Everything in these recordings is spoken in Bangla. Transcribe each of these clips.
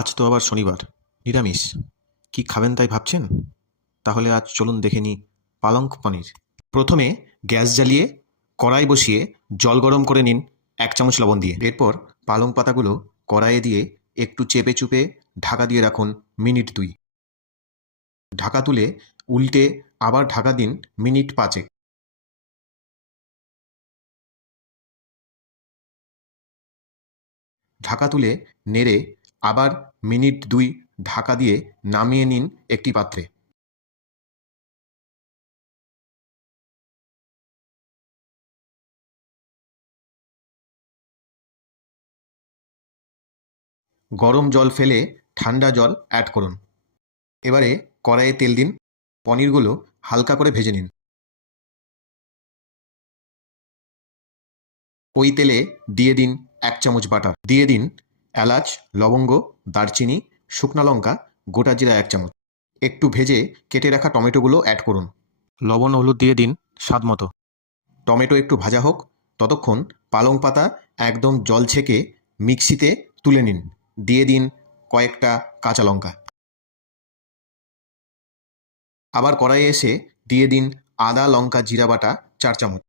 আজ তো আবার শনিবার, নিরামিষ। কি খাবেন তাই ভাবছেন? তাহলে আজ চলুন দেখে নিই পালঙ্ক পনির। প্রথমে গ্যাস জ্বালিয়ে কড়াই বসিয়ে জল গরম করে নিন 1 চামচ লবণ দিয়ে। এরপর পালং পাতাগুলো কড়াইয়ে দিয়ে একটু চেপে চুপে ঢাকা দিয়ে রাখুন মিনিট 2। ঢাকা তুলে উল্টে আবার ঢাকা দিন মিনিট 5। ঢাকা তুলে নেড়ে আবার মিনিট 2 ঢাকা দিয়ে নামিয়ে নিন একটি পাত্রে। গরম জল ফেলে ঠান্ডা জল অ্যাড করুন। এবারে কড়াইয়ে তেল দিন, পনিরগুলো হালকা করে ভেজে নিন। ওই তেলে দিয়ে দিন 1 চামচ বাটার, দিয়ে দিন এলাচ, লবঙ্গ, দারচিনি, শুকনো লঙ্কা, গোটা জিরা 1 চামচ। একটু ভেজে কেটে রাখা টমেটোগুলো অ্যাড করুন। লবণ হলুদ দিয়ে দিন স্বাদ মতো। টমেটো একটু ভাজা হোক, ততক্ষণ পালং পাতা একদম জল ছেঁকে মিক্সিতে তুলে নিন। দিয়ে দিন কয়েকটা কাঁচা লঙ্কা। আবার কড়াইয়ে এসে দিয়ে দিন আদা লঙ্কা জিরা বাটা 4 চামচ।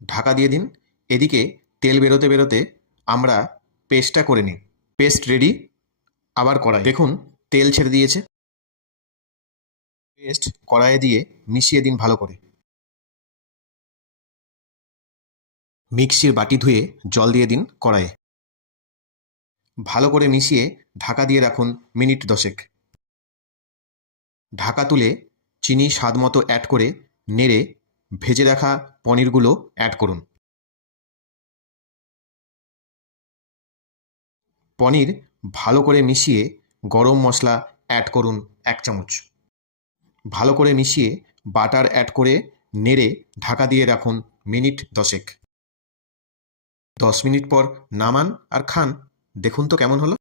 ঢাকা দিয়ে দিন। এদিকে তেল বেরোতে বেরোতে আমরা পেস্টটা করে নিই। Paste ready. আবার কড়াই দেখুন তেল ছেড়ে দিয়েছে। পেস্ট কড়াইয়ে দিয়ে মিশিয়ে দিন ভালো করে। মিক্সির বাটি ধুয়ে জল দিয়ে দিন কড়াইয়ে। ভালো করে মিশিয়ে ঢাকা দিয়ে রাখুন মিনিট 10। ঢাকা তুলে চিনি স্বাদ মতো অ্যাড করে নেড়ে ভেজে রাখা পনিরগুলো অ্যাড করুন। পনির ভালো করে মিশিয়ে গরম মশলা অ্যাড করুন 1 চামচ। ভালো করে মিশিয়ে বাটার অ্যাড করে নেড়ে ঢাকা দিয়ে রাখুন মিনিট 10। 10 মিনিট পর নামান আর খান। দেখুন তো কেমন হলো।